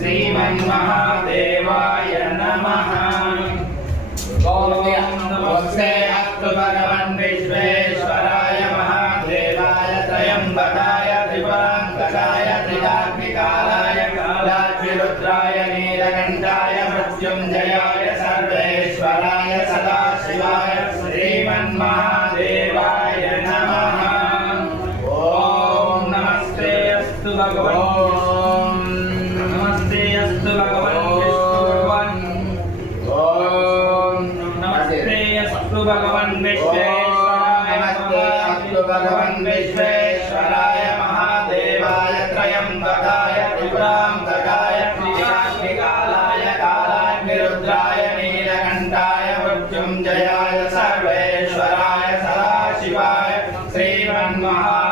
श्रीमन्महादेवाय नमः। ॐ नमस्ते अस्तु भगवन् विश्वेश्वराय महादेवाय त्रयम्बकाय त्रिपुरान्तकाय त्रिकाग्निकालाय कालाग्निरुद्राय नीलकण्ठाय मृत्युञ्जयाय सर्वेश्वराय सदाशिवाय श्रीमन्महादेवाय नमः। ॐ नमस्ते अस्तु भगवन् अस्तु भगवान विश्वेश्वराय नमस्ते अस्तु भगवन् विश्वेश्वराय महादेवाय त्रयम्बकाय त्रिपुराम्बकाय त्रियाग्निकालाय कालाग्निरुद्राय नीलकण्ठाय मृत्युञ्जयाय सर्वेश्वराय सदाशिवाय श्रीमन्महा